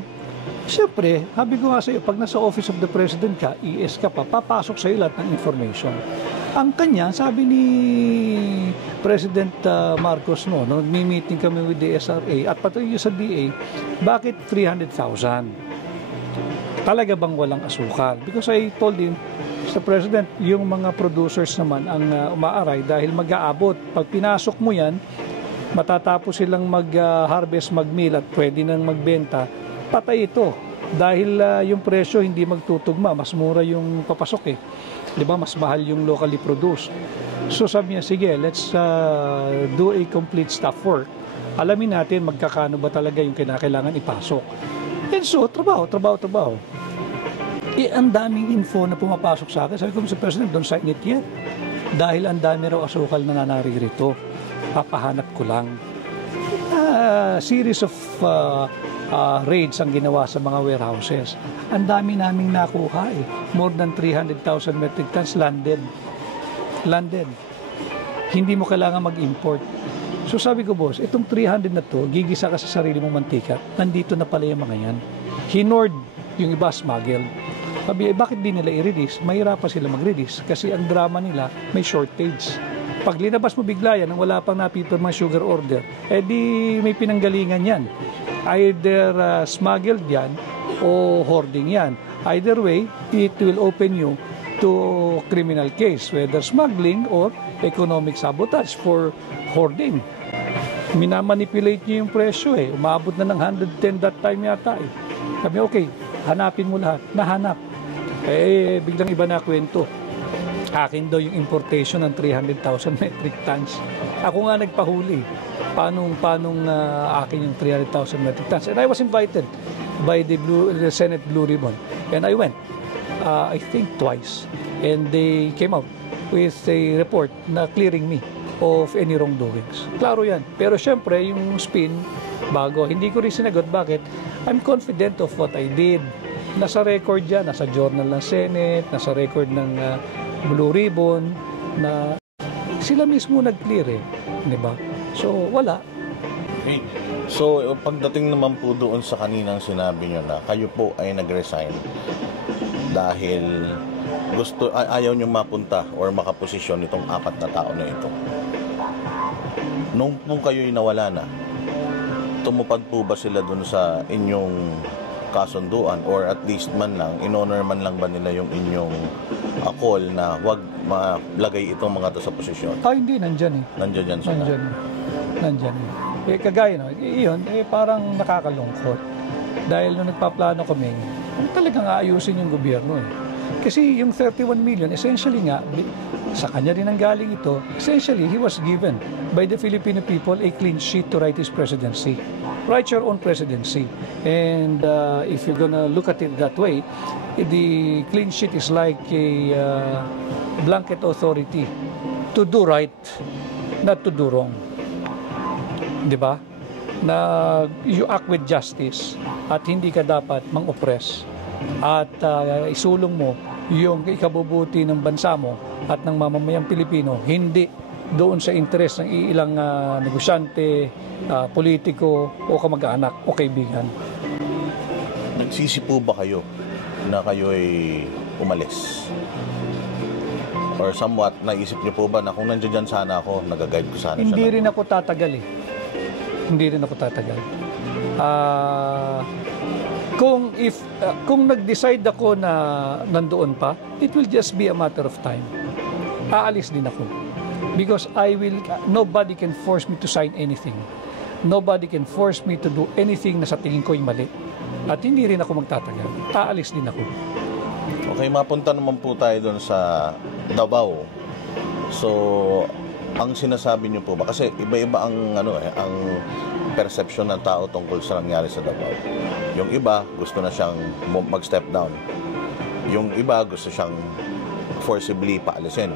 siyempre, sabi ko nga sa iyo, pag nasa Office of the President ka, ES ka pa, papasok sa iyo lahat ng information. Ang kanya, sabi ni President Marcos nung nag-meeting kami with the SRA at pati sa DA, bakit 300,000? Talaga bang walang asukal? Because I told him, Mr. President, yung mga producers naman ang umaaray dahil mag-aabot. Pag pinasok mo yan, matatapos silang mag-harvest, mag-mill at pwede nang magbenta, patay ito. Dahil yung presyo hindi magtutugma, mas mura yung papasok Di ba? Mas mahal yung locally produced. So sabi niya, sige, let's do a complete staff work. Alamin natin magkakano ba talaga yung kinakailangan ipasok. And so, trabaho. Ang daming info na pumapasok sa akin. Sabi ko, Mr. President, don't sign it yet. Dahil ang dami raw asukal na naririto. Papahanap ko lang. Series of raids ang ginawa sa mga warehouses. Ang dami naming nakuha eh. More than 300,000 metric tons landed. Hindi mo kailangan mag-import. So sabi ko, boss, itong 300 na to, gigisa ka sa sarili mong mantika. Nandito na pala yung mga yan. Hinord, yung iba smuggled. Sabi, bakit di nila i-release? Mahirapan sila mag-release kasi ang drama nila may shortage. Pag linabas mo bigla yan, nang wala pang napipirmang sugar order, di may pinanggalingan yan. Either smuggled yan o hoarding yan. Either way, it will open you to criminal case, whether smuggling or economic sabotage for hoarding. Minamanipulate niyo yung presyo eh. Umabot na ng 110 that time yata eh. Sabi, okay, hanapin mo lahat. Nahanap. Biglang iba na kwento. Akin daw yung importation ng 300,000 metric tons. Ako nga nagpahuli. Paano akin yung 300,000 metric tons? And I was invited by the Senate Blue Ribbon. And I went, I think twice. And they came out with a report na clearing me of any wrongdoings. Klaro yan. Pero syempre, yung spin, bago, hindi ko rin sinagot. Bakit? I'm confident of what I did. Nasa record yan, nasa journal ng Senate, nasa record ng Blue Ribbon, na sila mismo nag-clear eh. Diba? So, wala. Okay. So, pagdating naman po doon sa kaninang sinabi nyo na kayo po ay nag-resign dahil ayaw nyo mapunta or makaposisyon itong 4 na tao na ito. Nung po kayo'y nawala na, tumupad po ba sila doon sa inyong kasunduan or at least man lang, in-honor man lang ba nila yung inyong call na wag malagay itong mga to sa posisyon? Hindi, nandyan eh. Nandyan yan sila. Nandyan. Kagaya, no, iyon, parang nakakalungkot. Dahil nung nagpaplano kami, talagang aayusin yung gobyerno eh. Kasi yung 31 million, essentially nga, sa kanya rin ang galing ito, essentially, he was given by the Filipino people a clean sheet to write his presidency. Write your own presidency. And if you're gonna look at it that way, the clean sheet is like a blanket authority to do right, not to do wrong. Diba? Na you act with justice at hindi ka dapat mang-oppress at isulong mo yung ikabubuti ng bansa mo at ng mamamayang Pilipino, hindi doon sa interes ng ilang negosyante, politiko o kamag-anak o kaibigan. Nagsisi po ba kayo na kayo ay umalis? Or somewhat, naisip niyo po ba na kung nandiyan sana ako, nag-guide ko sana Hindi siya? rin ako tatagal eh. Hindi rin ako tatagal. Kung nag-decide ako na nandoon pa, it will just be a matter of time. Aalis din ako. Because nobody can force me to sign anything. Nobody can force me to do anything na sa tingin ko'y mali. At hindi rin ako magtatagal. Aalis din ako. Okay, mapunta naman po tayo doon sa Davao. So, ang sinasabi niyo po ba? Kasi iba-iba ang ang perception ng tao tungkol sa nangyari sa Davao. Yung iba gusto na siyang mag-step down. Yung iba gusto siyang forcibly paalisin.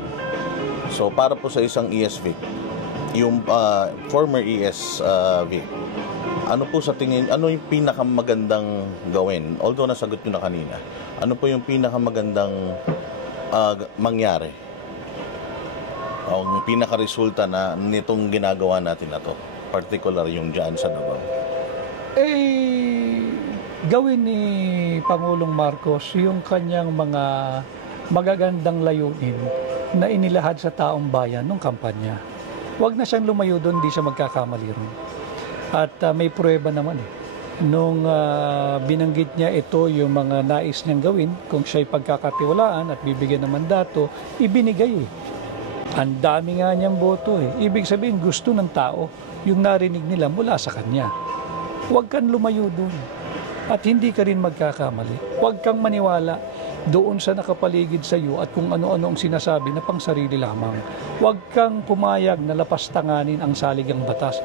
So, para po sa isang ESV, yung former ESV, ano po sa tingin, ano yung pinakamagandang gawin? Although nasagot nyo na kanina, ano po yung pinakamagandang mangyari? Ang pinaka-resulta na nitong ginagawa natin na to, particular yung dyan sa Davao? Gawin ni Pangulong Marcos yung kanyang mga magagandang layunin na inilahad sa taong bayan ng kampanya. Huwag na siyang lumayo doon, di siya magkakamali ron. At may pruweba naman eh. Nung binanggit niya ito yung mga nais niyang gawin, kung siya'y pagkakatiwalaan at bibigyan ng mandato, ibinigay eh. Ang dami nga niyang boto eh. Ibig sabihin, gusto ng tao yung narinig nila mula sa kanya. Huwag kang lumayo doon. At hindi ka rin magkakamali. Huwag kang maniwala doon sa nakapaligid sa iyo at kung ano-ano ang sinasabi na pang sarili lamang. huwag kang pumayag na lapastanganin ang saligang batas.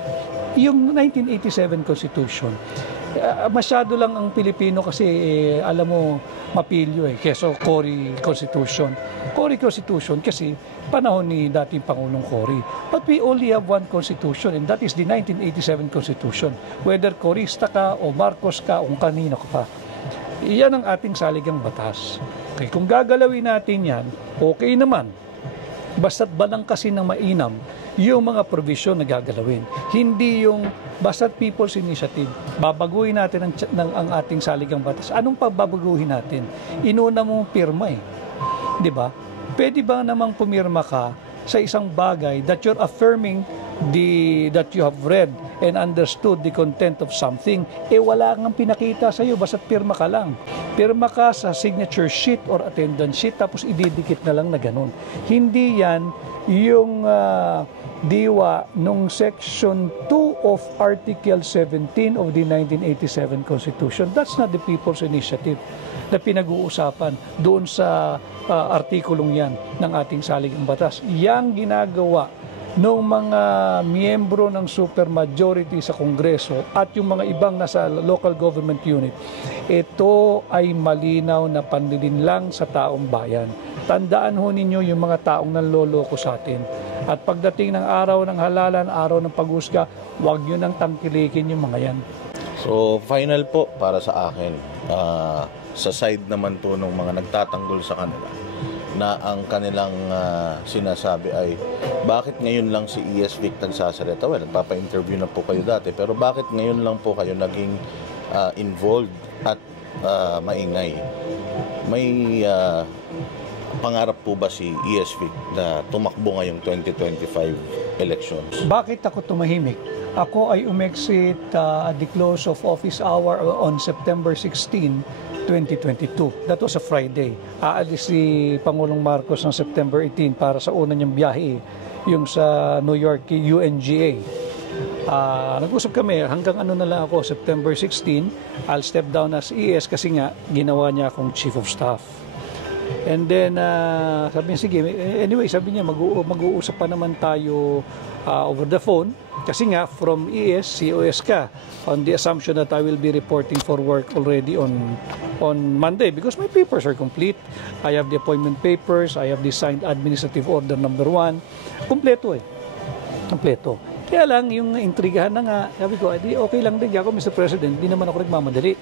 Yung 1987 Constitution, masyado lang ang Pilipino kasi alam mo mapilyo keso Cory Constitution. Cory Constitution kasi panahon ni dating Pangulong Cory. But we only have one Constitution and that is the 1987 Constitution. Whether Corista ka o Marcos ka o kanino ka pa. Iyan ang ating saligang batas. Okay, kung gagalawin natin yan, okay naman. Basta't balang kasi ng mainam yung mga provision na gagalawin. Hindi yung basta't people's initiative. Babaguhin natin ang ating saligang batas. Anong pababaguhin natin? Inuna mong pirma Di ba? Pwede ba namang pumirma ka sa isang bagay that you're affirming that you have read and understood the content of something, wala kang pinakita sa iyo, basta't pirma ka lang. Pirma ka sa signature sheet or attendance sheet, tapos ididikit na lang na ganun. Hindi yan yung diwa nung Section 2 of Article 17 of the 1987 Constitution. That's not the people's initiative na pinag-uusapan doon sa artikulong yan ng ating saligang batas. Yang ginagawa ng mga miyembro ng supermajority sa Kongreso at yung mga ibang nasa local government unit, ito ay malinaw na panlilinlang sa taong bayan. Tandaan ho ninyo yung mga taong nanloloko sa atin. At pagdating ng araw ng halalan, araw ng paghusga, huwag nyo nang tangkilikin yung mga yan. So, final po para sa akin, sa side naman to ng mga nagtatanggol sa kanila, na ang kanilang sinasabi ay bakit ngayon lang si E.S. Vic nagsasalita? Well, nagpapa-interview na po kayo dati, pero bakit ngayon lang po kayo naging involved at maingay? May pangarap po ba si E.S. Vic na tumakbo ngayong 2025 elections? Bakit ako tumahimik? Ako ay umexit at the close of office hour on September 16, 2022. That was a Friday. Aalis si Pangulong Marcos ng September 18 para sa una niyang biyahe, yung sa New York UNGA. Nag-usap kami, hanggang ano na lang ako, September 16, I'll step down as ES kasi nga ginawa niya akong Chief of Staff. And then, sabi niya, sige, anyway, sabi niya, mag-uusap pa naman tayo over the phone. Kasi nga, from ES, COS ka, on the assumption that I will be reporting for work already on Monday because my papers are complete. I have the appointment papers, I have the signed administrative order number 1. Kompleto Kompleto. Kaya lang, yung intrigahan na nga, sabi ko, okay lang din ako, Mr. President, hindi naman ako nagmamadali.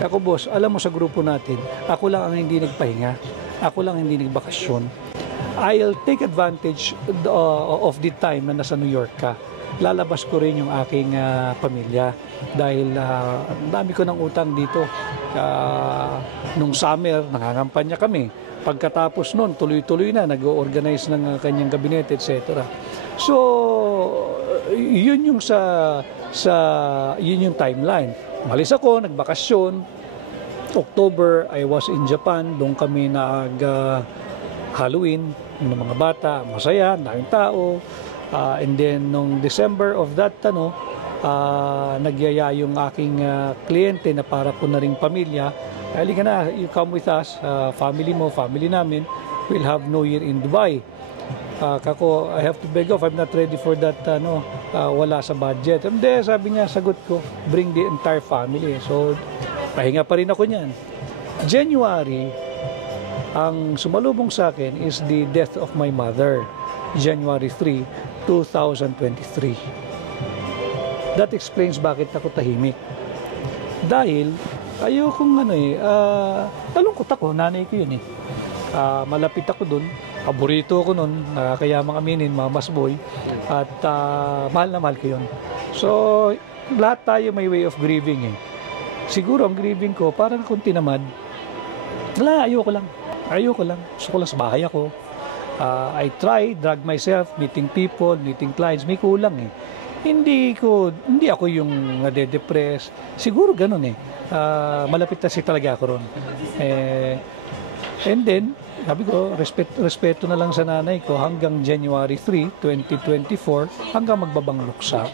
Ako, boss, alam mo sa grupo natin, ako lang ang hindi nagpahinga. Ako lang ang hindi nagbakasyon. I'll take advantage of the time na nasa New York ka. Lalabas ko rin yung aking pamilya dahil dami ko ng utang dito. Nung summer, nangangampanya kami. Pagkatapos nun, tuloy-tuloy na, nag-organize ng kanyang gabinete, etc. So, yun yung yun yung timeline. Malis ako, nagbakasyon. October, I was in Japan. Doon kami Halloween ng mga bata, masaya, daming tao. And then nung December of that nagyaya yung aking kliyente na para ko na ring pamilya. Halika na, you come with us, family mo, family namin. We'll have New Year in Dubai. Kako, I have to beg off. I'm not ready for that, wala sa budget. And then, sabi niya, sagot ko, bring the entire family. So, pahinga pa rin ako niyan. January, ang sumalubong sa akin is the death of my mother. January 3, 2023. That explains bakit ako tahimik. Dahil, ayokong nalungkot ako, nanay ko yun malapit ako dun, paborito ko nun, kaya mga aminin, mamas boy, at mahal na mahal ko yun. So, lahat tayo may way of grieving Siguro ang grieving ko, parang kung tinamad, ayoko lang. Gusto ko lang sa bahay ako. I drag myself, meeting people, meeting clients, may kulang Hindi ako yung nade-depress. Siguro ganun malapit na talaga ako ron. And then, sabi ko, respeto na lang sa nanay ko hanggang January 3, 2024, hanggang magbabang luksa.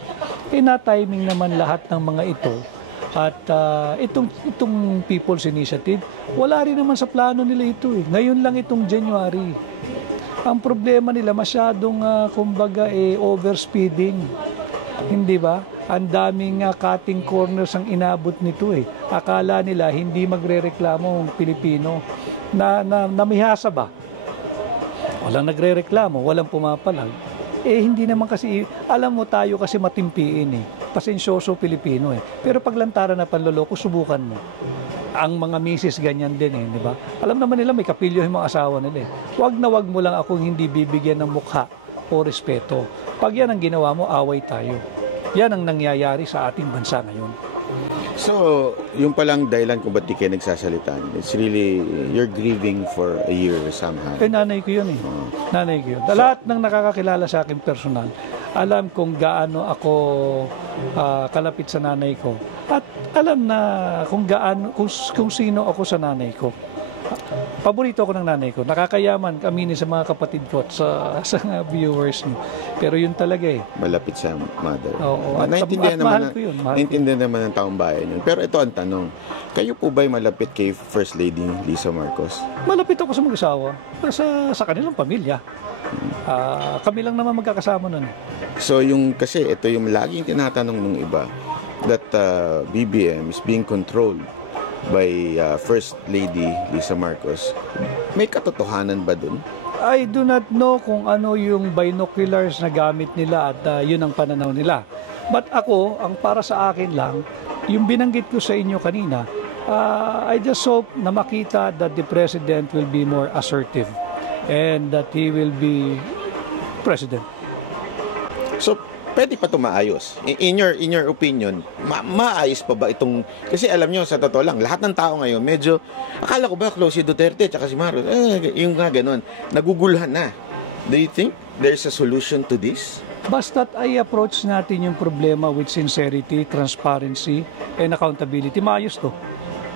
Na-timing naman lahat ng mga ito. At itong People's Initiative, wala rin naman sa plano nila ito Ngayon lang itong January. Ang problema nila masyadong kumbaga overspeeding. Hindi ba? Ang daming cutting corners ang inabot nito eh. Akala nila hindi magrereklamo ang Pilipino. Namihasa ba? Walang nagrereklamo, walang pumapalag. Hindi naman kasi, alam mo tayo kasi matimpiin eh. Pasensyoso Pilipino eh. Pero paglantaran na panloloko, subukan mo. Ang mga misis ganyan din eh, di ba? Alam naman nila may kapilyo yung mga asawa nila eh. Wag mo lang akong hindi bibigyan ng mukha o respeto. Pag yan ang ginawa mo, away tayo. Yan ang nangyayari sa ating bansa ngayon. So, yung palang dahilan kung ba't di kayo nagsasalita, it's really, you're grieving for a year somehow. Nanay ko yun eh. Nanay ko yun. Lahat ng nakakakilala sa akin personal, alam kung gaano ako kalapit sa nanay ko. At alam na kung gaano, kung sino ako sa nanay ko. Paborito ako ng nanay ko. Nakakayaman kami sa mga kapatid ko at sa viewers mo. Pero yun talaga eh. Malapit sa mother. Oo. At Naintindihan mahal ko yun. naman ng taong bayan yun. Pero ito ang tanong, kayo po ba'y malapit kay First Lady Lisa Marcos? Malapit ako sa mag-asawa. Sa kanilang pamilya. Kami lang naman magkakasama nun. So kasi ito yung laging tinatanong ng iba, that BBM is being controlled by First Lady Lisa Marcos. May katotohanan ba dun? I do not know kung ano yung binoculars na gamit nila at yun ang pananaw nila. But ako, ang para sa akin lang, yung binanggit ko sa inyo kanina, I just hope na makita that the President will be more assertive and that he will be President. So, pwede pa ito maayos. In your opinion, maayos pa ba itong... Kasi alam nyo, sa totoo lang, lahat ng tao ngayon, medyo, akala ko ba close si Duterte at si Marcos? Yung nga ganun, nagugulhan na. Do you think there's a solution to this? Basta't ay approach natin yung problema with sincerity, transparency, and accountability, maayos to.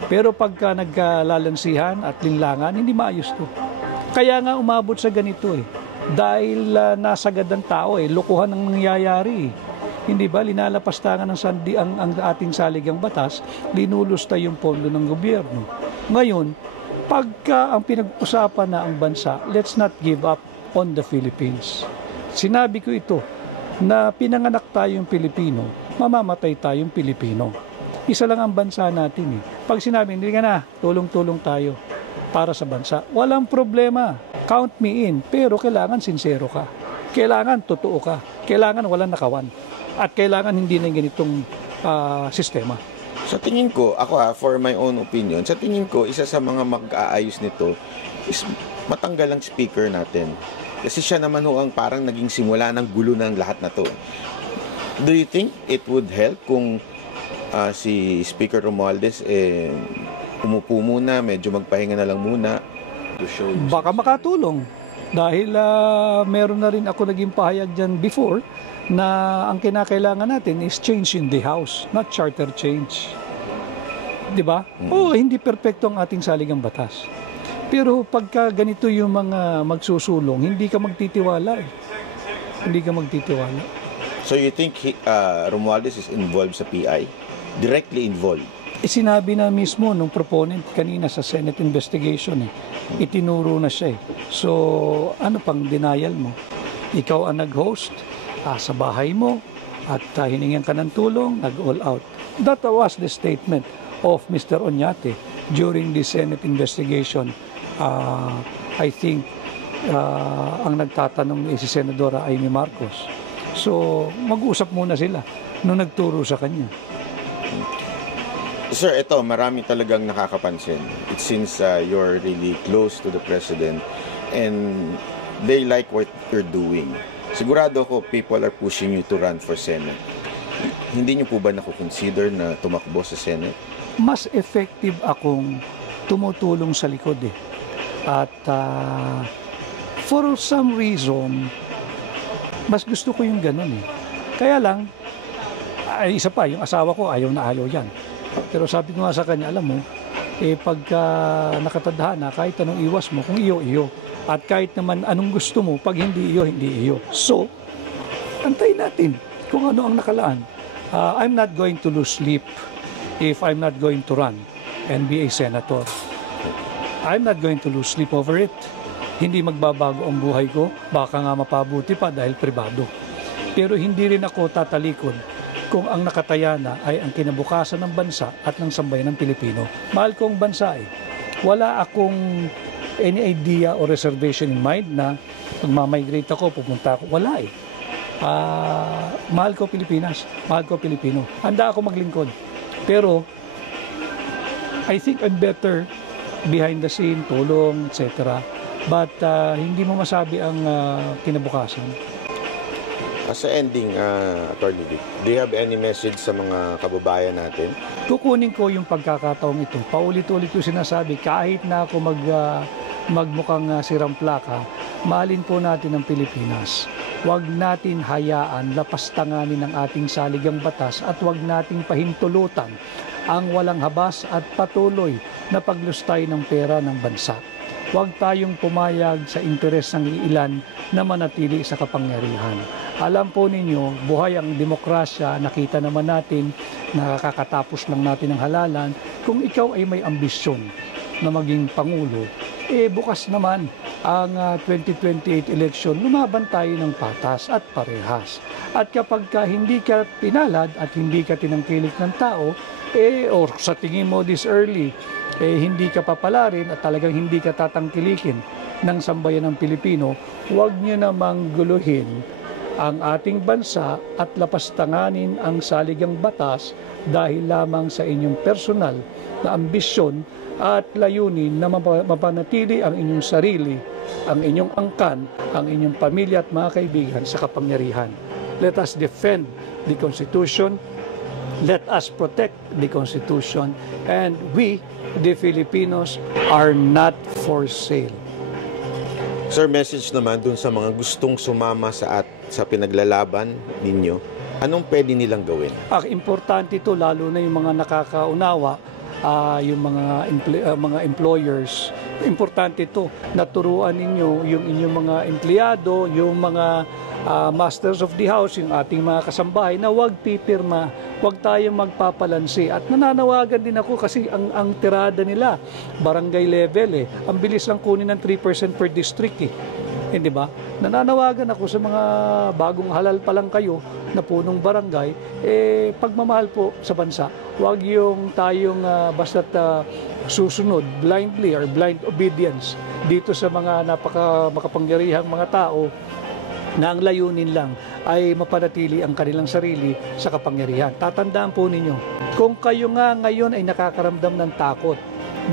Pero pagka nagkalalansihan at linlangan, hindi maayos to. Kaya nga umabot sa ganito eh. Dahil nasagad ng tao eh, lokohan ang nangyayari. Hindi ba, linalapastangan ang ating saligang batas, linulusta yung pondo ng gobyerno. Ngayon, pagka ang pinag-usapan na ang bansa, let's not give up on the Philippines. Sinabi ko ito, na pinanganak tayong Pilipino, mamamatay tayong Pilipino. Isa lang ang bansa natin eh. Pag sinabi, hindi ka na, tulong-tulong tayo para sa bansa, walang problema. Count me in, pero kailangan sincero ka. Kailangan totoo ka. Kailangan walang nakawan. At kailangan hindi na ganitong sistema. Sa tingin ko, ako for my own opinion, sa tingin ko, isa sa mga mag-aayos nito is matanggal ang speaker natin. Kasi siya naman ang parang naging simula ng gulo ng lahat na to. Do you think it would help kung si Speaker Romualdez umupo muna, medyo magpahinga na lang muna? Baka makatulong dahil meron na rin ako naging pahayag dyan before na ang kinakailangan natin is change in the house, not charter change. Diba? Hindi perpekto ang ating saligang batas. Pero pagka ganito yung mga magsusulong, hindi ka magtitiwala eh. Hindi ka magtitiwala. So you think Romualdez is involved sa PI? Directly involved? Sinabi na mismo nung proponent kanina sa Senate investigation eh. Itinuro na siya eh. So, ano pang denial mo? Ikaw ang nag-host sa bahay mo at hiningan ka ng tulong, nag-all out. That was the statement of Mr. Oñate during the Senate investigation. I think ang nagtatanong si Senadora Amy Marcos. So, mag-usap muna sila nung nagturo sa kanya. Sir, ito, marami talagang nakakapansin. It seems you're really close to the President and they like what you're doing. Sigurado ako, people are pushing you to run for Senate. Hindi niyo po ba nakukonsider na tumakbo sa Senate? Mas effective akong tumutulong sa likod eh. At for some reason, mas gusto ko yung ganun eh. Kaya lang, isa pa, yung asawa ko ayaw na ayaw yan. Pero sabi ko nga sa kanya, alam mo, pagka nakatadhana, kahit anong iwas mo, kung iyo, iyo. At kahit naman anong gusto mo, pag hindi iyo, hindi iyo. So, antayin natin kung ano ang nakalaan. I'm not going to lose sleep if I'm not going to run and be a senator. I'm not going to lose sleep over it. Hindi magbabago ang buhay ko, baka nga mapabuti pa dahil pribado. Pero hindi rin ako tatalikod kung ang nakataya na ay ang kinabukasan ng bansa at ng sambayan ng Pilipino. Mahal ko ang bansa eh. Wala akong any idea or reservation in mind na magmamigrate ako, pupunta ako. Wala eh. Mahal ko Pilipinas, mahal ko Pilipino. Handa ako maglingkod. Pero I think I'm better behind the scene, tulong, etc. But hindi mo masabi ang kinabukasan. As a ending, Attorney Vic, do you have any message sa mga kababayan natin? Kukunin ko yung pagkakataong ito. Paulit-ulit ko sinasabi, kahit na ako magmukhang sirang plaka, mahalin po natin ang Pilipinas. Huwag natin hayaan lapastanganin ang ating saligang batas at huwag nating pahintulutan ang walang habas at patuloy na paglustay ng pera ng bansa. Huwag tayong pumayag sa interes ng ilan na manatili sa kapangyarihan. Alam po ninyo, buhay ang demokrasya, nakita naman natin, nakakatapos lang natin ang halalan. Kung ikaw ay may ambisyon na maging Pangulo, bukas naman ang 2028 election, lumaban tayo ng patas at parehas. At kapag hindi ka pinalad at hindi ka tinangkilik ng tao, or sa tingin mo this early, hindi ka papalarin at talagang hindi ka tatangkilikin ng sambayan ng Pilipino, huwag nyo namang guluhin ang ating bansa at lapastanganin ang saligang batas dahil lamang sa inyong personal na ambisyon at layunin na mapanatili ang inyong sarili, ang inyong angkan, ang inyong pamilya at mga kaibigan sa kapangyarihan. Let us defend the Constitution. Let us protect the Constitution. And we, the Filipinos, are not for sale. Sir, message naman dun sa mga gustong sumama sa pinaglalaban ninyo, anong pwede nilang gawin? Importante ito, lalo na yung mga nakakaunawa, yung mga employers. Importante ito, naturuan ninyo yung inyong mga empleyado, yung mga masters of the house, yung ating mga kasambahay na huwag pipirma, huwag tayong magpapalansi. At nananawagan din ako kasi ang tirada nila, barangay level ang bilis lang kunin ng 3% per district Hindi ba? Nananawagan ako sa mga bagong halal pa lang kayo na punong barangay, pagmamahal po sa bansa. Huwag yung tayong basta't susunod blindly or blind obedience dito sa mga makapangyarihang mga tao na ang layunin lang ay mapanatili ang kanilang sarili sa kapangyarihan. Tatandaan po ninyo, kung kayo nga ngayon ay nakakaramdam ng takot,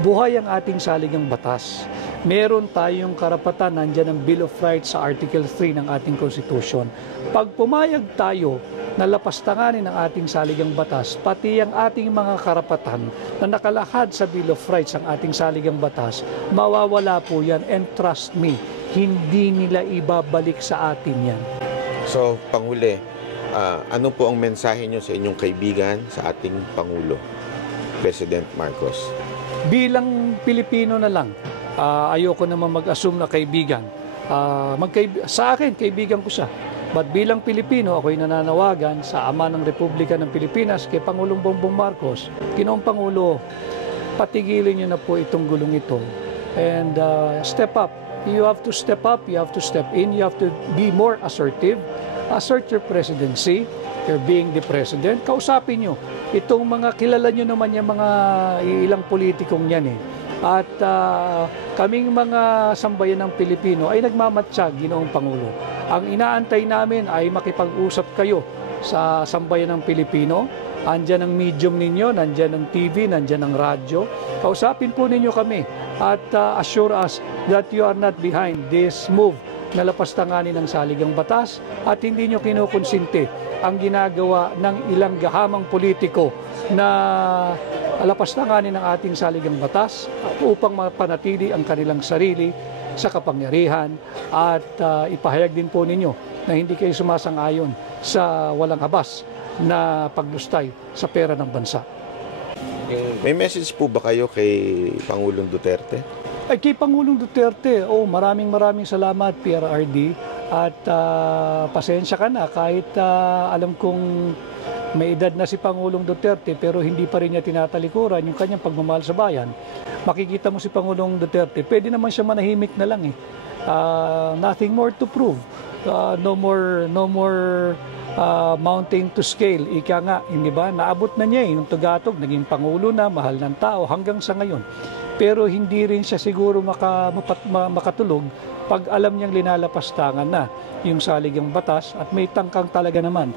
buhay ang ating saligang batas. Meron tayong karapatan, nandyan ang Bill of Rights sa Article 3 ng ating Constitution. Pag pumayag tayo na lapastanganin ang ating saligang batas, pati ang ating mga karapatan na nakalahad sa Bill of Rights ang ating saligang batas, mawawala po yan, and trust me, hindi nila ibabalik sa atin yan. So, Panghuli, ano po ang mensahe nyo sa inyong kaibigan, sa ating Pangulo, President Marcos? Bilang Pilipino na lang, ayoko naman mag-assume na kaibigan. Sa akin, kaibigan ko siya. But bilang Pilipino, ako'y nananawagan sa Ama ng Republika ng Pilipinas, kay Pangulong Bongbong Marcos, Ginoong Pangulo, patigilin niyo na po itong gulong ito. And step up. You have to step up, you have to step in, you have to be more assertive. Assert your presidency, you're being the president. Kausapin nyo. Itong mga, kilala nyo naman yung mga ilang politikong yan At kaming mga sambayan ng Pilipino ay nagmamatsyag, Ginoong Pangulo. Ang inaantay namin ay makipag-usap kayo sa sambayan ng Pilipino. Andyan ang medium ninyo, nandyan ang TV, nandyan ang radyo. Kausapin po ninyo kami at assure us that you are not behind this move na lapastanganin ng saligang batas at hindi nyo kinukonsinte ang ginagawa ng ilang gahamang politiko na lapastanganin ng ating saligang batas upang mapanatili ang kanilang sarili sa kapangyarihan at ipahayag din po ninyo na hindi kayo sumasang-ayon sa walang habas na paglustay sa pera ng bansa. May message po ba kayo kay Pangulong Duterte? Ay, kay Pangulong Duterte, maraming salamat, PRRD. At pasensya ka na kahit alam kong may edad na si Pangulong Duterte pero hindi pa rin niya tinatalikuran yung kanyang pagmamahal sa bayan. Makikita mo si Pangulong Duterte, pwede naman siya manahimik na lang Nothing more to prove. No more mounting to scale. Ika nga, hindi ba? Naabot na niya yung Tugatog, naging pangulo na, mahal ng tao hanggang sa ngayon. Pero hindi rin siya siguro makatulog pag alam niyang linalapastangan na yung saligang batas at may tangkang talaga naman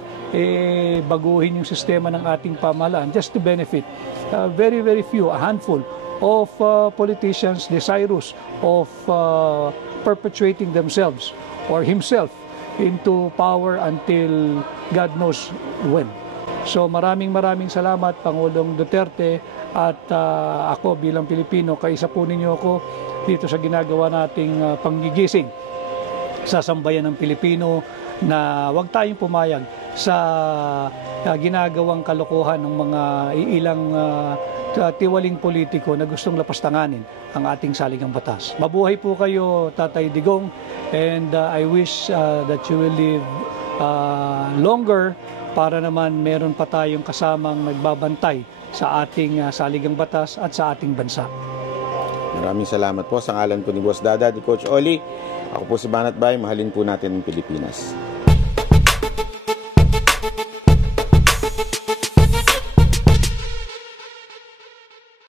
baguhin yung sistema ng ating pamahalaan just to benefit very few, a handful of politicians desirous of perpetuating themselves or himself into power until God knows when. So maraming salamat Pangulong Duterte at ako bilang Pilipino, kaisa po ninyo ako dito sa ginagawa nating panggigising sa sambayan ng Pilipino na huwag tayong pumayag sa ginagawang kalokohan ng mga ilang tiwaling politiko na gustong lapastanganin ang ating saligang batas. Mabuhay po kayo, Tatay Digong, and I wish that you will live longer para naman meron pa tayong kasamang nagbabantay sa ating saligang batas at sa ating bansa. Maraming salamat po sa ngalan po ni Boss Dada, ni Coach Oli. Ako po si Banat Bay, mahalin po natin ang Pilipinas.